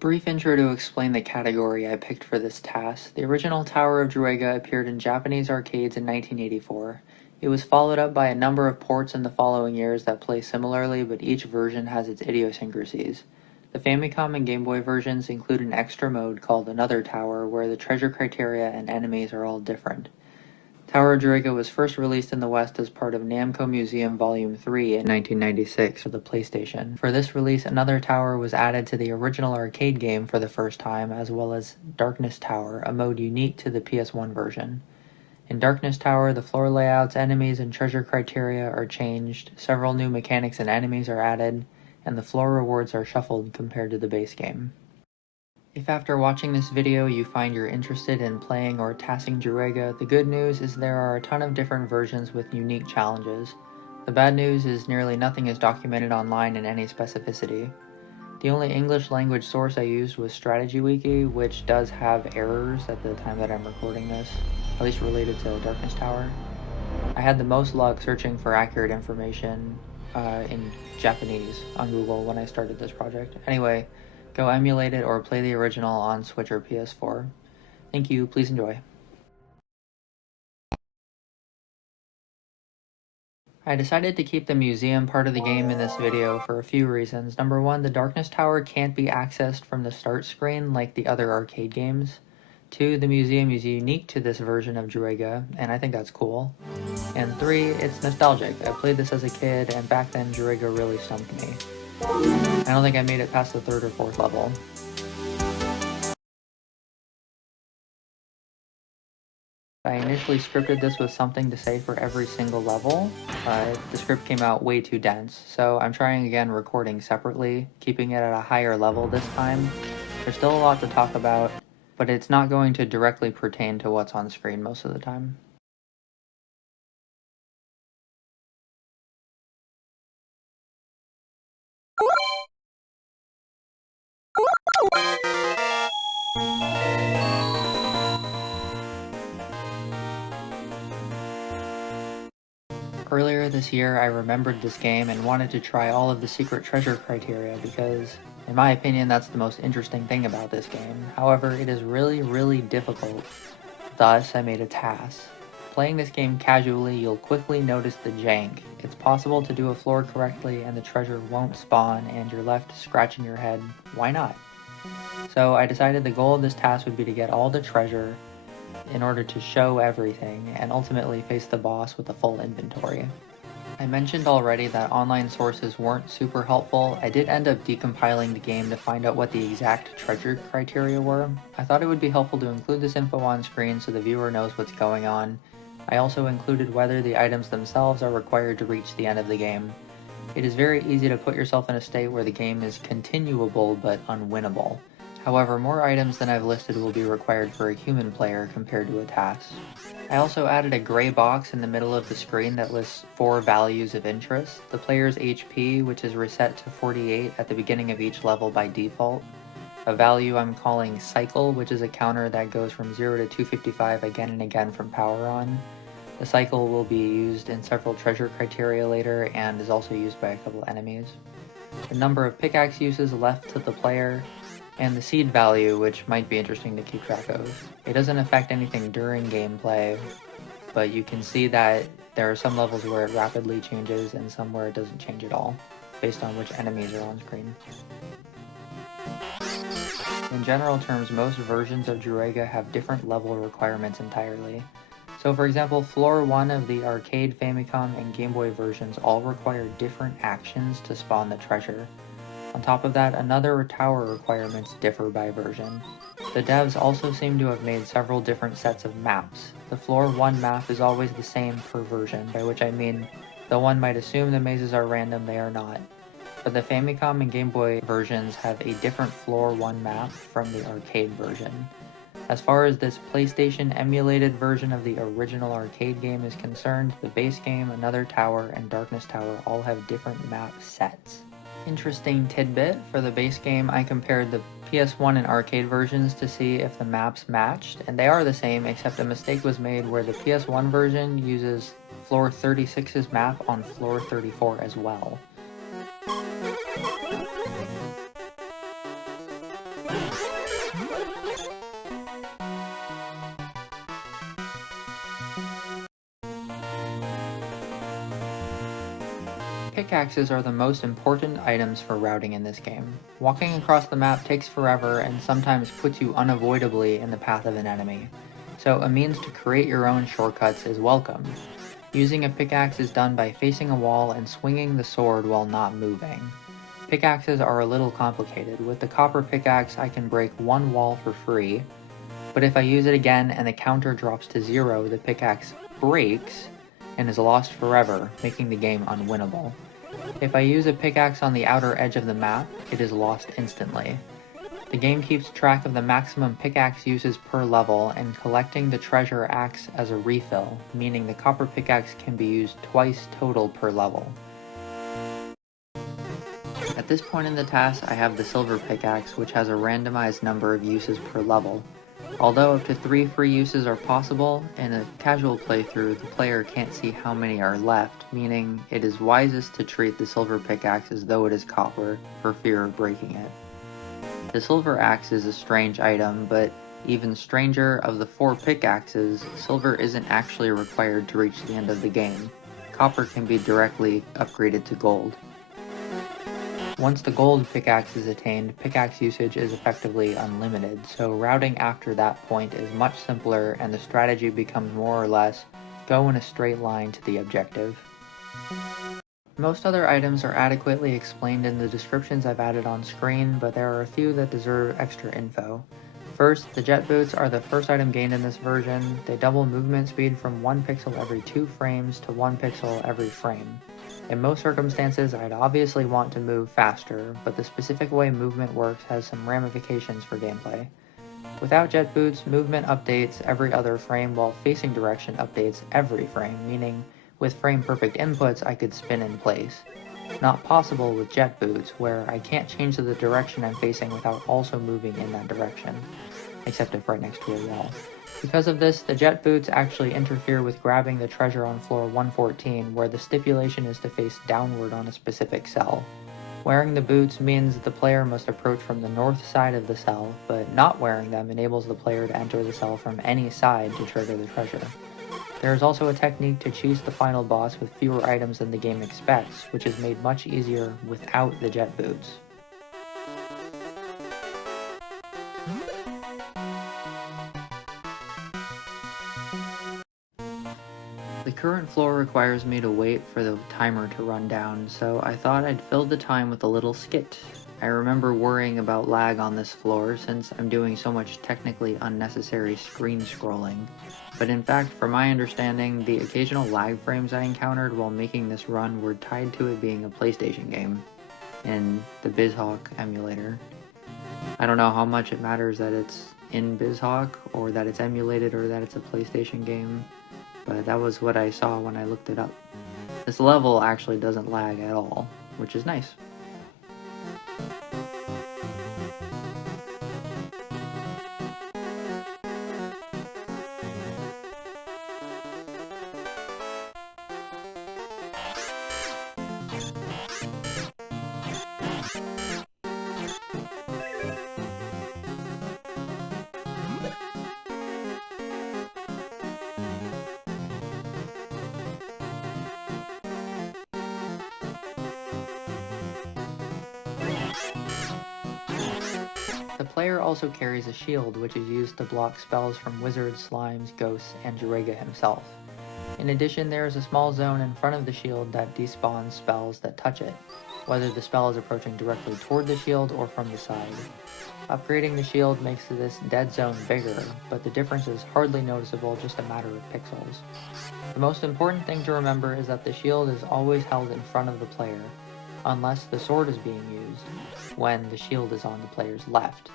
Brief intro to explain the category I picked for this task. The original Tower of Druaga appeared in Japanese arcades in 1984. It was followed up by a number of ports in the following years that play similarly, but each version has its idiosyncrasies. The Famicom and Game Boy versions include an extra mode called Another Tower, where the treasure criteria and enemies are all different. Tower of Druaga was first released in the West as part of Namco Museum Volume 3 in 1996 for the PlayStation. For this release, Another Tower was added to the original arcade game for the first time, as well as Darkness Tower, a mode unique to the PS1 version. In Darkness Tower, the floor layouts, enemies, and treasure criteria are changed, several new mechanics and enemies are added, and the floor rewards are shuffled compared to the base game. If after watching this video you find you're interested in playing or tasking Druaga, the good news is there are a ton of different versions with unique challenges. The bad news is nearly nothing is documented online in any specificity. The only English language source I used was Strategy Wiki, which does have errors at the time that I'm recording this, at least related to Darkness Tower. I had the most luck searching for accurate information in Japanese on Google when I started this project. Anyway, go emulate it or play the original on Switch or PS4. Thank you, please enjoy. I decided to keep the museum part of the game in this video for a few reasons. Number one, the Darkness Tower can't be accessed from the start screen like the other arcade games. Two, the museum is unique to this version of Druaga, and I think that's cool. And three, it's nostalgic. I played this as a kid, and back then Druaga really stumped me. I don't think I made it past the third or fourth level. I initially scripted this with something to say for every single level, but the script came out way too dense, so I'm trying again recording separately, keeping it at a higher level this time. There's still a lot to talk about, but it's not going to directly pertain to what's on screen most of the time. Earlier this year, I remembered this game and wanted to try all of the secret treasure criteria because, in my opinion, that's the most interesting thing about this game. However, it is really difficult. Thus, I made a task. Playing this game casually, you'll quickly notice the jank. It's possible to do a floor correctly and the treasure won't spawn and you're left scratching your head. Why not? So I decided the goal of this task would be to get all the treasure in order to show everything and ultimately face the boss with a full inventory. I mentioned already that online sources weren't super helpful. I did end up decompiling the game to find out what the exact treasure criteria were. I thought it would be helpful to include this info on screen so the viewer knows what's going on. I also included whether the items themselves are required to reach the end of the game. It is very easy to put yourself in a state where the game is continuable but unwinnable. However, more items than I've listed will be required for a human player compared to a task. I also added a gray box in the middle of the screen that lists 4 values of interest: the player's HP, which is reset to 48 at the beginning of each level by default, a value I'm calling cycle, which is a counter that goes from 0 to 255 again and again from power on. The cycle will be used in several treasure criteria later and is also used by a couple enemies. The number of pickaxe uses left to the player, and the seed value, which might be interesting to keep track of. It doesn't affect anything during gameplay, but you can see that there are some levels where it rapidly changes and some where it doesn't change at all, based on which enemies are on screen. In general terms, most versions of Druaga have different level requirements entirely. So for example, Floor 1 of the arcade, Famicom, and Game Boy versions all require different actions to spawn the treasure. On top of that, Another Tower requirements differ by version. The devs also seem to have made several different sets of maps. The Floor 1 map is always the same per version, by which I mean, though one might assume the mazes are random, they are not. But the Famicom and Game Boy versions have a different Floor 1 map from the arcade version. As far as this PlayStation emulated version of the original arcade game is concerned, the base game, Another Tower, and Darkness Tower all have different map sets. Interesting tidbit, for the base game I compared the PS1 and arcade versions to see if the maps matched, and they are the same except a mistake was made where the PS1 version uses Floor 36's map on Floor 34 as well. Pickaxes are the most important items for routing in this game. Walking across the map takes forever and sometimes puts you unavoidably in the path of an enemy, so a means to create your own shortcuts is welcome. Using a pickaxe is done by facing a wall and swinging the sword while not moving. Pickaxes are a little complicated. With the copper pickaxe I can break one wall for free, but if I use it again and the counter drops to 0, the pickaxe breaks and is lost forever, making the game unwinnable. If I use a pickaxe on the outer edge of the map, it is lost instantly. The game keeps track of the maximum pickaxe uses per level, and collecting the treasure acts as a refill, meaning the copper pickaxe can be used twice total per level. At this point in the task, I have the silver pickaxe, which has a randomized number of uses per level. Although up to 3 free uses are possible, in a casual playthrough the player can't see how many are left, meaning it is wisest to treat the silver pickaxe as though it is copper, for fear of breaking it. The silver axe is a strange item, but even stranger, of the 4 pickaxes, silver isn't actually required to reach the end of the game. Copper can be directly upgraded to gold. Once the gold pickaxe is attained, pickaxe usage is effectively unlimited, so routing after that point is much simpler and the strategy becomes more or less go in a straight line to the objective. Most other items are adequately explained in the descriptions I've added on screen, but there are a few that deserve extra info. First, the jet boots are the first item gained in this version. They double movement speed from 1 pixel every 2 frames to 1 pixel every frame. In most circumstances, I'd obviously want to move faster, but the specific way movement works has some ramifications for gameplay. Without jet boots, movement updates every other frame while facing direction updates every frame, meaning with frame-perfect inputs I could spin in place. Not possible with jet boots, where I can't change the direction I'm facing without also moving in that direction, except if right next to a wall. Because of this, the jet boots actually interfere with grabbing the treasure on floor 114, where the stipulation is to face downward on a specific cell. Wearing the boots means the player must approach from the north side of the cell, but not wearing them enables the player to enter the cell from any side to trigger the treasure. There is also a technique to cheese the final boss with fewer items than the game expects, which is made much easier without the jet boots. The current floor requires me to wait for the timer to run down, so I thought I'd fill the time with a little skit. I remember worrying about lag on this floor since I'm doing so much technically unnecessary screen scrolling, but in fact, from my understanding, the occasional lag frames I encountered while making this run were tied to it being a PlayStation game, in the Bizhawk emulator. I don't know how much it matters that it's in Bizhawk, or that it's emulated, or that it's a PlayStation game, but that was what I saw when I looked it up. This level actually doesn't lag at all, which is nice. The player also carries a shield, which is used to block spells from wizards, slimes, ghosts, and Druaga himself. In addition, there is a small zone in front of the shield that despawns spells that touch it, whether the spell is approaching directly toward the shield or from the side. Upgrading the shield makes this dead zone bigger, but the difference is hardly noticeable, just a matter of pixels. The most important thing to remember is that the shield is always held in front of the player, unless the sword is being used, when the shield is on the player's left.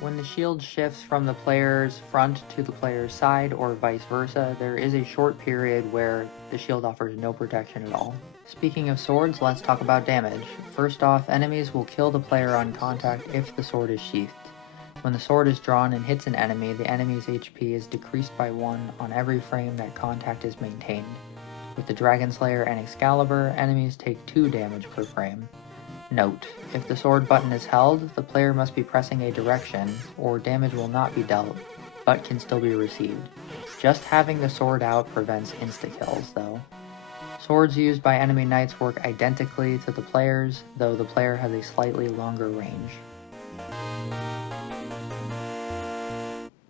When the shield shifts from the player's front to the player's side, or vice versa, there is a short period where the shield offers no protection at all. Speaking of swords, let's talk about damage. First off, enemies will kill the player on contact if the sword is sheathed. When the sword is drawn and hits an enemy, the enemy's HP is decreased by 1 on every frame that contact is maintained. With the Dragon Slayer and Excalibur, enemies take 2 damage per frame. Note, if the sword button is held, the player must be pressing a direction, or damage will not be dealt, but can still be received. Just having the sword out prevents insta-kills, though. Swords used by enemy knights work identically to the players, though the player has a slightly longer range.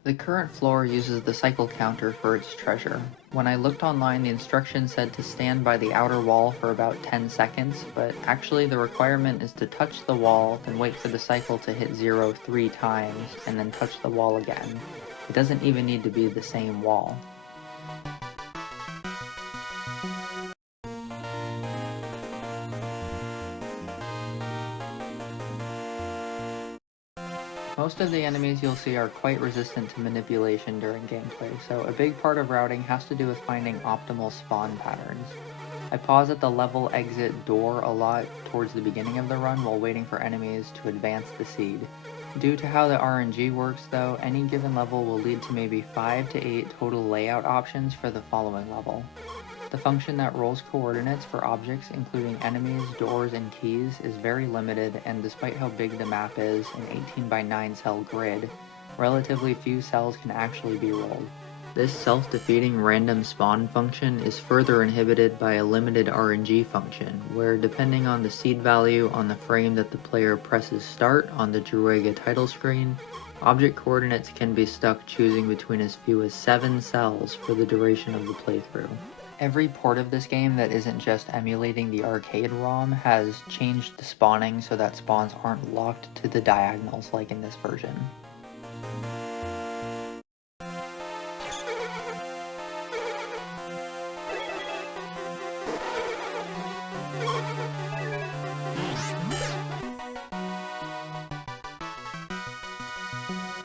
The current floor uses the cycle counter for its treasure. When I looked online, the instructions said to stand by the outer wall for about 10 seconds, but actually the requirement is to touch the wall, then wait for the cycle to hit 0 3 times, and then touch the wall again. It doesn't even need to be the same wall. Most of the enemies you'll see are quite resistant to manipulation during gameplay, so a big part of routing has to do with finding optimal spawn patterns. I pause at the level exit door a lot towards the beginning of the run while waiting for enemies to advance the seed. Due to how the RNG works though, any given level will lead to maybe 5 to 8 total layout options for the following level. The function that rolls coordinates for objects including enemies, doors, and keys is very limited, and despite how big the map is, an 18 by 9 cell grid, relatively few cells can actually be rolled. This self-defeating random spawn function is further inhibited by a limited RNG function, where depending on the seed value on the frame that the player presses start on the Druaga title screen, object coordinates can be stuck choosing between as few as 7 cells for the duration of the playthrough. Every port of this game that isn't just emulating the arcade ROM has changed the spawning so that spawns aren't locked to the diagonals like in this version.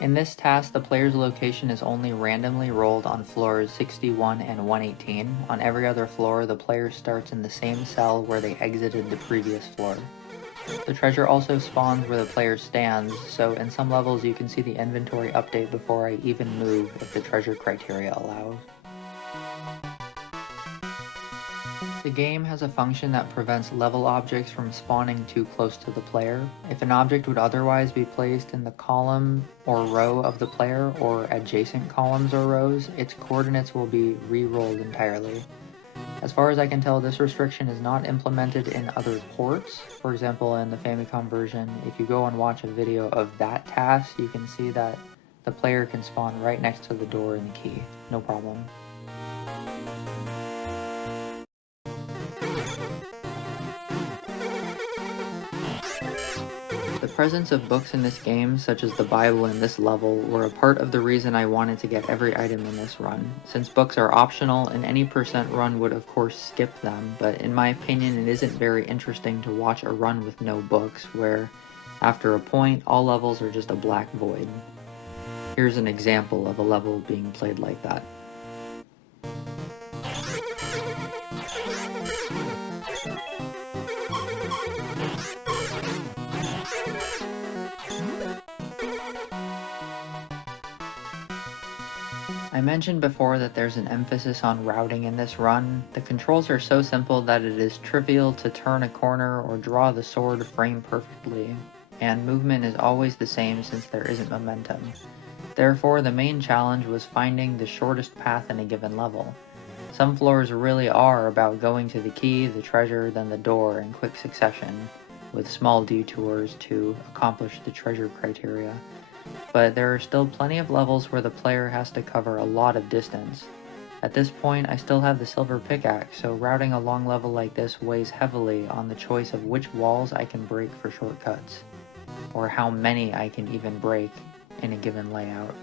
In this task, the player's location is only randomly rolled on floors 61 and 118. On every other floor, the player starts in the same cell where they exited the previous floor. The treasure also spawns where the player stands, so in some levels you can see the inventory update before I even move if the treasure criteria allows. The game has a function that prevents level objects from spawning too close to the player. If an object would otherwise be placed in the column or row of the player or adjacent columns or rows, its coordinates will be re-rolled entirely. As far as I can tell, this restriction is not implemented in other ports. For example, in the Famicom version, if you go and watch a video of that task, you can see that the player can spawn right next to the door and the key. No problem. The presence of books in this game, such as the Bible in this level, were a part of the reason I wanted to get every item in this run. Since books are optional, and any percent run would of course skip them, but in my opinion it isn't very interesting to watch a run with no books, where, after a point, all levels are just a black void. Here's an example of a level being played like that. I mentioned before that there's an emphasis on routing in this run. The controls are so simple that it is trivial to turn a corner or draw the sword frame perfectly, and movement is always the same since there isn't momentum. Therefore, the main challenge was finding the shortest path in a given level. Some floors really are about going to the key, the treasure, then the door in quick succession, with small detours to accomplish the treasure criteria. But there are still plenty of levels where the player has to cover a lot of distance. At this point, I still have the silver pickaxe, so routing a long level like this weighs heavily on the choice of which walls I can break for shortcuts, or how many I can even break in a given layout.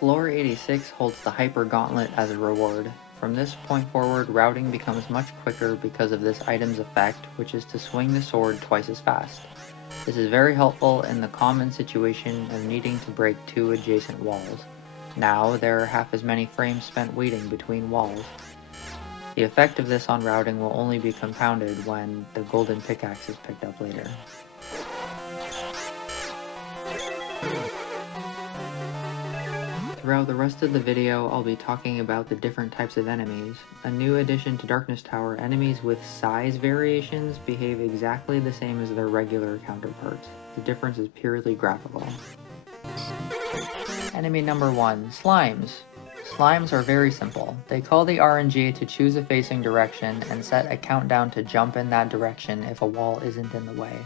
Floor 86 holds the Hyper Gauntlet as a reward. From this point forward, routing becomes much quicker because of this item's effect, which is to swing the sword twice as fast. This is very helpful in the common situation of needing to break 2 adjacent walls. Now, there are half as many frames spent waiting between walls. The effect of this on routing will only be compounded when the golden pickaxe is picked up later. Throughout the rest of the video, I'll be talking about the different types of enemies. A new addition to Darkness Tower, enemies with size variations behave exactly the same as their regular counterparts. The difference is purely graphical. Enemy number 1, Slimes. Slimes are very simple. They call the RNG to choose a facing direction and set a countdown to jump in that direction if a wall isn't in the way.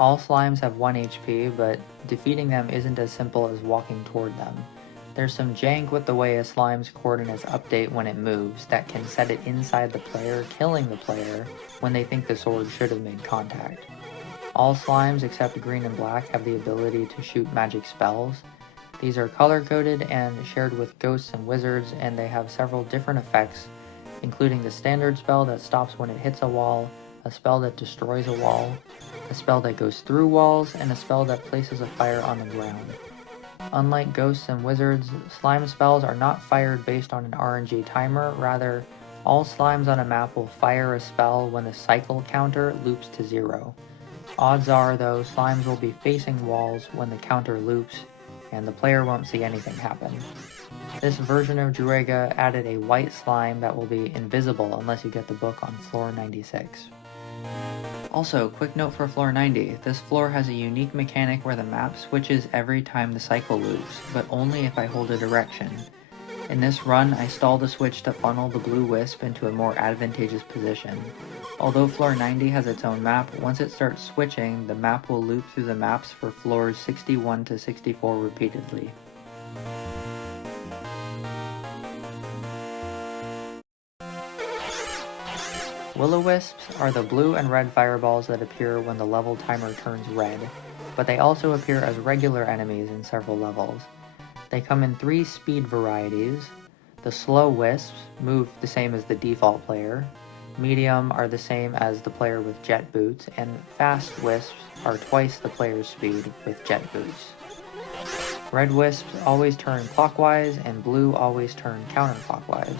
All slimes have 1 HP, but defeating them isn't as simple as walking toward them. There's some jank with the way a slime's coordinates update when it moves that can set it inside the player, killing the player when they think the sword should have made contact. All slimes except green and black have the ability to shoot magic spells. These are color-coded and shared with ghosts and wizards, and they have several different effects, including the standard spell that stops when it hits a wall, a spell that destroys a wall, a spell that goes through walls, and a spell that places a fire on the ground. Unlike ghosts and wizards, slime spells are not fired based on an RNG timer, rather, all slimes on a map will fire a spell when the cycle counter loops to 0. Odds are, though, slimes will be facing walls when the counter loops, and the player won't see anything happen. This version of Druaga added a white slime that will be invisible unless you get the book on floor 96. Also, quick note for floor 90, this floor has a unique mechanic where the map switches every time the cycle loops, but only if I hold a direction. In this run, I stalled the switch to funnel the blue wisp into a more advantageous position. Although floor 90 has its own map, once it starts switching, the map will loop through the maps for floors 61 to 64 repeatedly. Will-o-wisps are the blue and red fireballs that appear when the level timer turns red, but they also appear as regular enemies in several levels. They come in 3 speed varieties. The slow wisps move the same as the default player, medium are the same as the player with jet boots, and fast wisps are twice the player's speed with jet boots. Red wisps always turn clockwise, and blue always turn counterclockwise.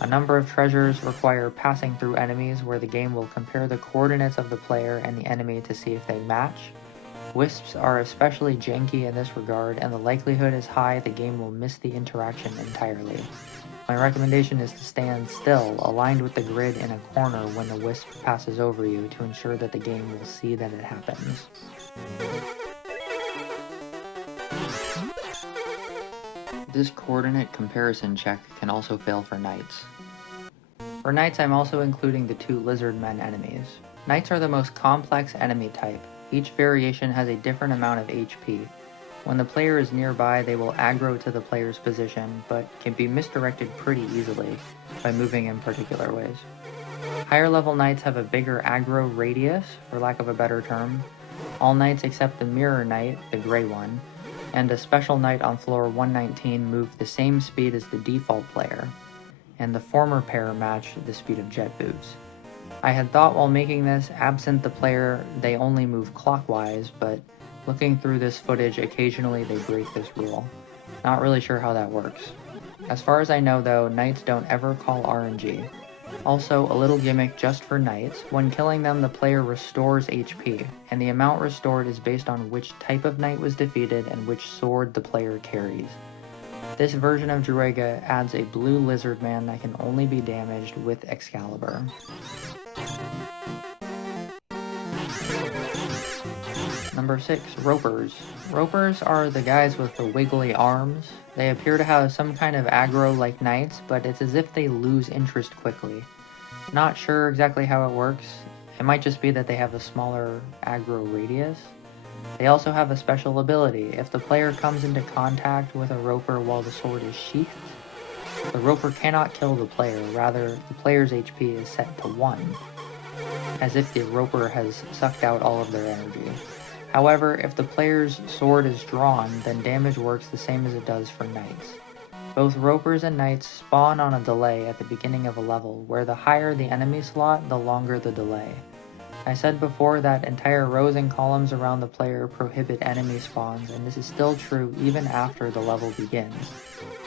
A number of treasures require passing through enemies where the game will compare the coordinates of the player and the enemy to see if they match. Wisps are especially janky in this regard, and the likelihood is high the game will miss the interaction entirely. My recommendation is to stand still, aligned with the grid in a corner when the wisp passes over you to ensure that the game will see that it happens. This coordinate comparison check can also fail for knights. For knights, I'm also including the 2 lizard men enemies. Knights are the most complex enemy type. Each variation has a different amount of HP. When the player is nearby, they will aggro to the player's position, but can be misdirected pretty easily by moving in particular ways. Higher level knights have a bigger aggro radius, for lack of a better term. All knights except the mirror knight, the gray one, and a special knight on floor 119 move the same speed as the default player, and the former pair match the speed of jet boots. I had thought while making this, absent the player, they only move clockwise, but looking through this footage, occasionally they break this rule. Not really sure how that works. As far as I know though, knights don't ever call RNG. Also, a little gimmick just for knights, when killing them the player restores HP, and the amount restored is based on which type of knight was defeated and which sword the player carries. This version of Druaga adds a blue lizard man that can only be damaged with Excalibur. Number 6, Ropers. Ropers are the guys with the wiggly arms. They appear to have some kind of aggro like knights, but it's as if they lose interest quickly. Not sure exactly how it works. It might just be that they have a smaller aggro radius. They also have a special ability. If the player comes into contact with a roper while the sword is sheathed, the roper cannot kill the player, rather the player's HP is set to 1, as if the roper has sucked out all of their energy. However, if the player's sword is drawn, then damage works the same as it does for knights. Both ropers and knights spawn on a delay at the beginning of a level, where the higher the enemy slot, the longer the delay. I said before that entire rows and columns around the player prohibit enemy spawns, and this is still true even after the level begins.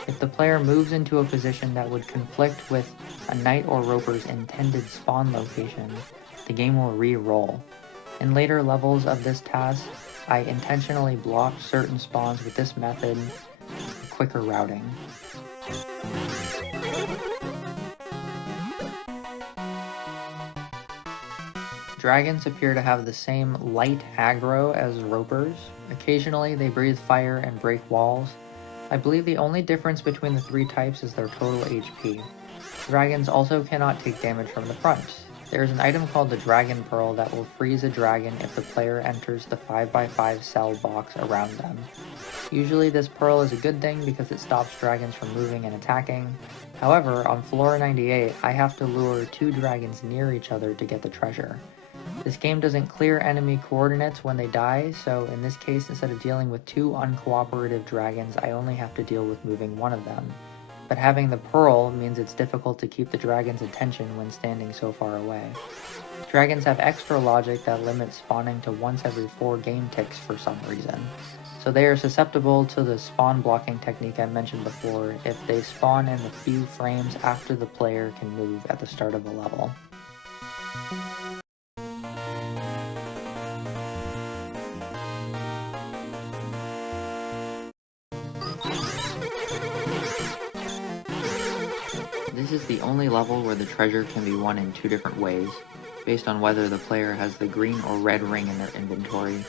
If the player moves into a position that would conflict with a knight or roper's intended spawn location, the game will re-roll. In later levels of this task, I intentionally blocked certain spawns with this method. quicker routing. Dragons appear to have the same light aggro as ropers. Occasionally they breathe fire and break walls. I believe the only difference between the three types is their total HP. Dragons also cannot take damage from the front. There is an item called the Dragon Pearl that will freeze a dragon if the player enters the 5x5 cell box around them. Usually this pearl is a good thing because it stops dragons from moving and attacking. However, on floor 98, I have to lure two dragons near each other to get the treasure. This game doesn't clear enemy coordinates when they die, so in this case, instead of dealing with two uncooperative dragons, I only have to deal with moving one of them. But having the pearl means it's difficult to keep the dragon's attention when standing so far away. Dragons have extra logic that limits spawning to once every 4 game ticks for some reason. So they are susceptible to the spawn blocking technique I mentioned before if they spawn in the few frames after the player can move at the start of a level. This is the only level where the treasure can be won in 2 different ways, based on whether the player has the green or red ring in their inventory.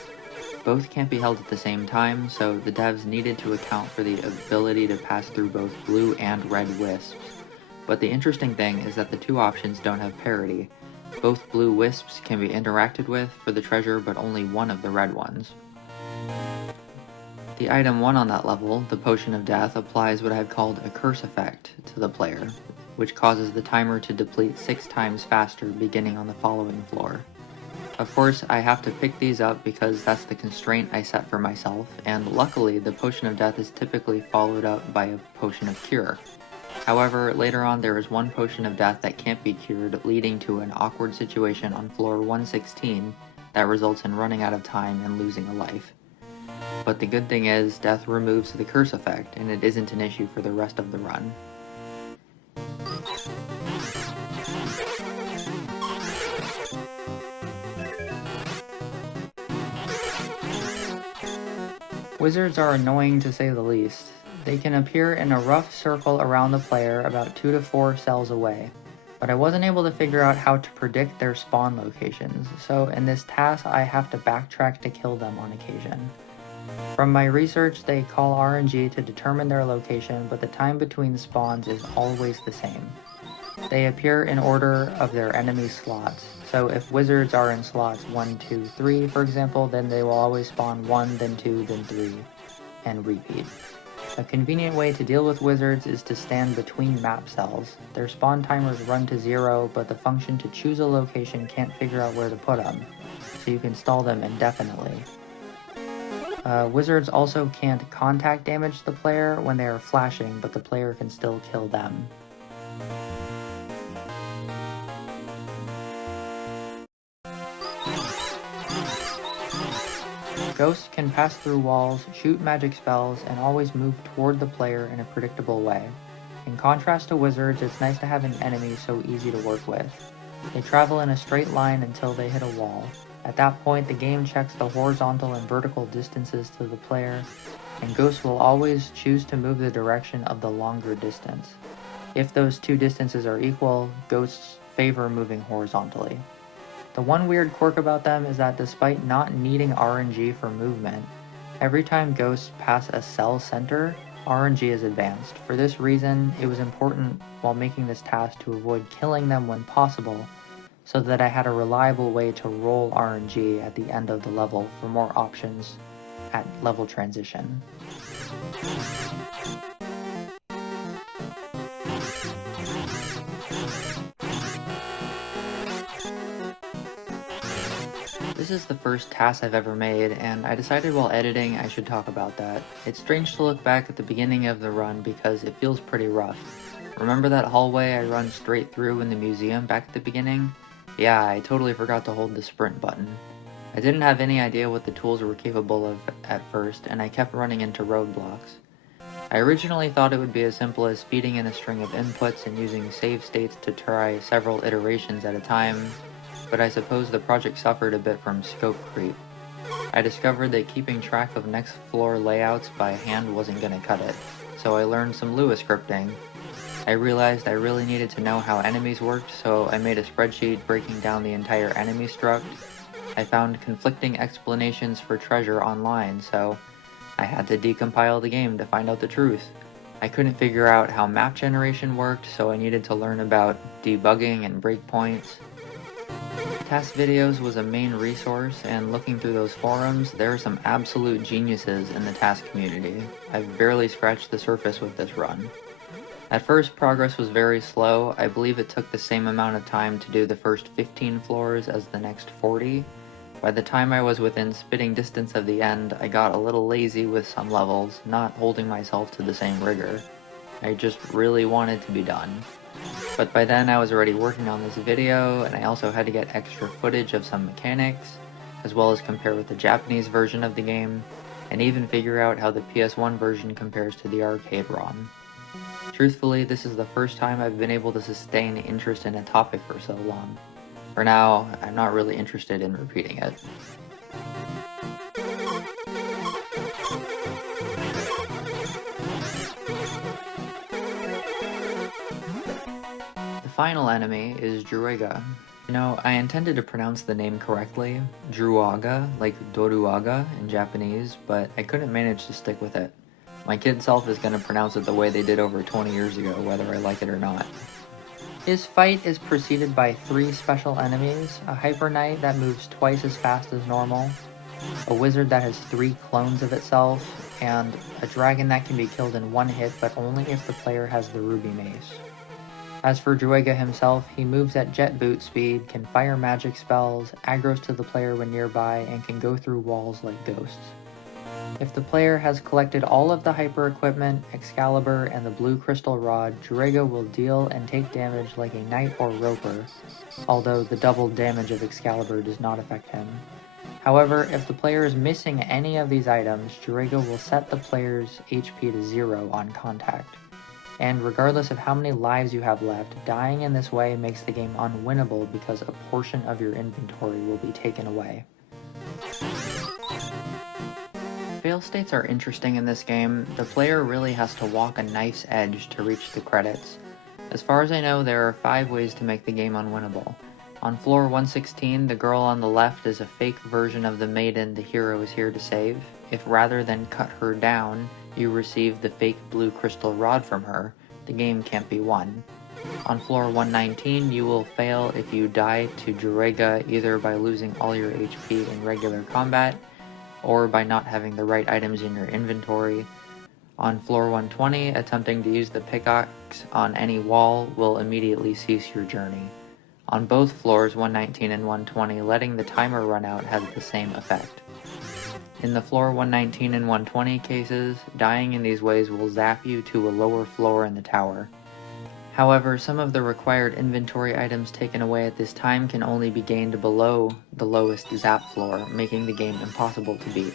Both can't be held at the same time, so the devs needed to account for the ability to pass through both blue and red wisps. But the interesting thing is that the 2 options don't have parity. Both blue wisps can be interacted with for the treasure, but only one of the red ones. The item 1 on that level, the Potion of Death, applies what I've called a curse effect to the player, which causes the timer to deplete 6 times faster beginning on the following floor. Of course, I have to pick these up because that's the constraint I set for myself, and luckily the Potion of Death is typically followed up by a Potion of Cure. However, later on there is one Potion of Death that can't be cured, leading to an awkward situation on floor 116 that results in running out of time and losing a life. But the good thing is, death removes the curse effect, and it isn't an issue for the rest of the run. Wizards are annoying to say the least. They can appear in a rough circle around the player about 2 to 4 cells away, but I wasn't able to figure out how to predict their spawn locations, so in this task I have to backtrack to kill them on occasion. From my research, they call RNG to determine their location, but the time between spawns is always the same. They appear in order of their enemy slots, so if wizards are in slots 1, 2, 3 for example, then they will always spawn 1, then 2, then 3, and repeat. A convenient way to deal with wizards is to stand between map cells. Their spawn timers run to 0, but the function to choose a location can't figure out where to put them, so you can stall them indefinitely. Wizards also can't contact damage the player when they are flashing, but the player can still kill them. Ghosts can pass through walls, shoot magic spells, and always move toward the player in a predictable way. In contrast to wizards, it's nice to have an enemy so easy to work with. They travel in a straight line until they hit a wall. At that point, the game checks the horizontal and vertical distances to the player, and ghosts will always choose to move the direction of the longer distance. If those 2 distances are equal, ghosts favor moving horizontally. The one weird quirk about them is that despite not needing RNG for movement, every time ghosts pass a cell center, RNG is advanced. For this reason, it was important while making this task to avoid killing them when possible, so that I had a reliable way to roll RNG at the end of the level for more options at level transition. This is the first task I've ever made, and I decided while editing I should talk about that. It's strange to look back at the beginning of the run because it feels pretty rough. Remember that hallway I run straight through in the museum back at the beginning? Yeah, I totally forgot to hold the sprint button. I didn't have any idea what the tools were capable of at first, and I kept running into roadblocks. I originally thought it would be as simple as feeding in a string of inputs and using save states to try several iterations at a time, but I suppose the project suffered a bit from scope creep. I discovered that keeping track of next floor layouts by hand wasn't gonna cut it. so I learned some Lua scripting. I realized I really needed to know how enemies worked, so I made a spreadsheet breaking down the entire enemy struct. I found conflicting explanations for treasure online, so I had to decompile the game to find out the truth. I couldn't figure out how map generation worked, so I needed to learn about debugging and breakpoints. TAS videos was a main resource, and looking through those forums, there are some absolute geniuses in the TAS community. I've barely scratched the surface with this run. At first, progress was very slow. I believe it took the same amount of time to do the first 15 floors as the next 40. By the time I was within spitting distance of the end, I got a little lazy with some levels, not holding myself to the same rigor. I just really wanted to be done. But by then I was already working on this video, and I also had to get extra footage of some mechanics, as well as compare with the Japanese version of the game, and even figure out how the PS1 version compares to the arcade ROM. Truthfully, this is the first time I've been able to sustain interest in a topic for so long. For now, I'm not really interested in repeating it. The final enemy is Druaga. You know, I intended to pronounce the name correctly, Druaga, like Doruaga in Japanese, but I couldn't manage to stick with it. My kid self is going to pronounce it the way they did over 20 years ago, whether I like it or not. His fight is preceded by 3 special enemies, a Hyper Knight that moves twice as fast as normal, a wizard that has 3 clones of itself, and a dragon that can be killed in one hit but only if the player has the ruby mace. As for Druaga himself, he moves at jet boot speed, can fire magic spells, aggros to the player when nearby, and can go through walls like ghosts. If the player has collected all of the hyper equipment, Excalibur, and the blue crystal rod, Druaga will deal and take damage like a knight or roper, although the doubled damage of Excalibur does not affect him. However, if the player is missing any of these items, Druaga will set the player's HP to 0 on contact. And regardless of how many lives you have left, dying in this way makes the game unwinnable because a portion of your inventory will be taken away. Fail states are interesting in this game. The player really has to walk a knife's edge to reach the credits. As far as I know, there are 5 ways to make the game unwinnable. On floor 116, the girl on the left is a fake version of the maiden the hero is here to save. If rather than cut her down, you receive the fake blue crystal rod from her, the game can't be won. On floor 119, you will fail if you die to Druaga either by losing all your HP in regular combat, or by not having the right items in your inventory. On floor 120, attempting to use the pickaxe on any wall will immediately cease your journey. On both floors 119 and 120, letting the timer run out has the same effect. In the floor 119 and 120 cases, dying in these ways will zap you to a lower floor in the tower. However, some of the required inventory items taken away at this time can only be gained below the lowest zap floor, making the game impossible to beat.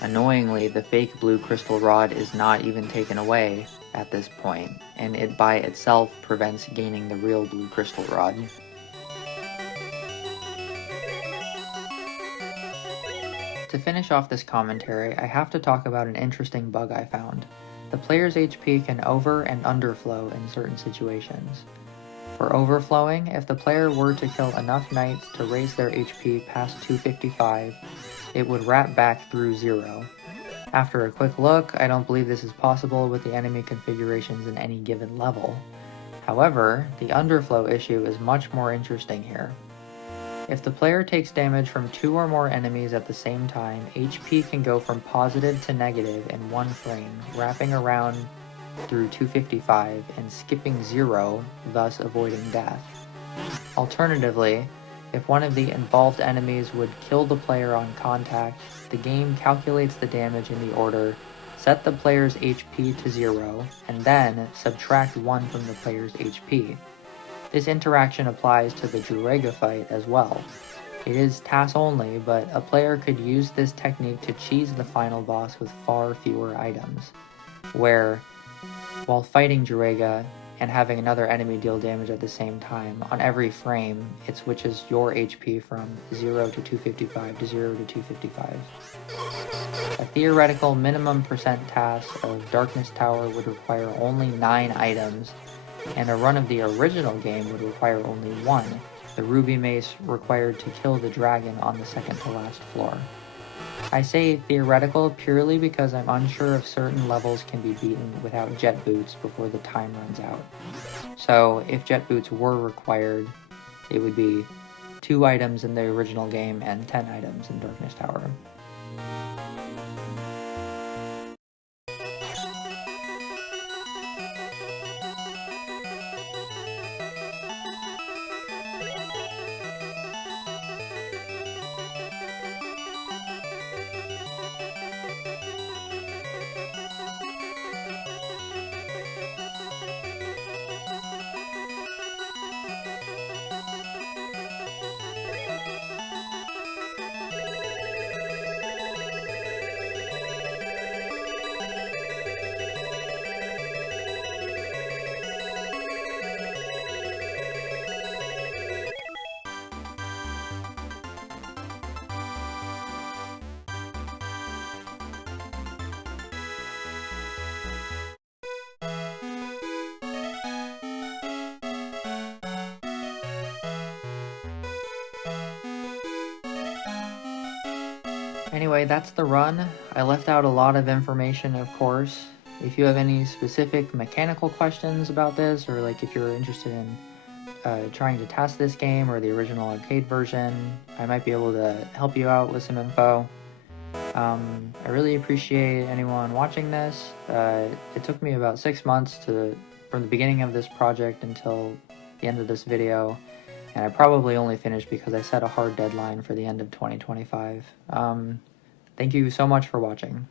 Annoyingly, the fake blue crystal rod is not even taken away at this point, and it by itself prevents gaining the real blue crystal rod. To finish off this commentary, I have to talk about an interesting bug I found. The player's HP can over and underflow in certain situations. For overflowing, if the player were to kill enough knights to raise their HP past 255, it would wrap back through 0. After a quick look, I don't believe this is possible with the enemy configurations in any given level. However, the underflow issue is much more interesting here. If the player takes damage from 2 or more enemies at the same time, HP can go from positive to negative in 1 frame, wrapping around through 255 and skipping 0, thus avoiding death. Alternatively, if one of the involved enemies would kill the player on contact, the game calculates the damage in the order, set the player's HP to 0, and then subtract 1 from the player's HP. This interaction applies to the Druaga fight as well. It is TAS only, but a player could use this technique to cheese the final boss with far fewer items, where, while fighting Druaga, and having another enemy deal damage at the same time. On every frame, it switches your HP from 0 to 255 to 0 to 255. A theoretical minimum percent TAS of Darkness Tower would require only 9 items, and a run of the original game would require only 1, the Ruby Mace required to kill the dragon on the second to last floor. I say theoretical purely because I'm unsure if certain levels can be beaten without jet boots before the time runs out. So if jet boots were required, it would be 2 items in the original game and 10 items in Darkness Tower. Anyway, that's the run. I left out a lot of information, of course. If you have any specific mechanical questions about this, or like if you're interested in trying to test this game or the original arcade version, I might be able to help you out with some info. I really appreciate anyone watching this. It took me about 6 months from the beginning of this project until the end of this video, and I probably only finished because I set a hard deadline for the end of 2025. Thank you so much for watching.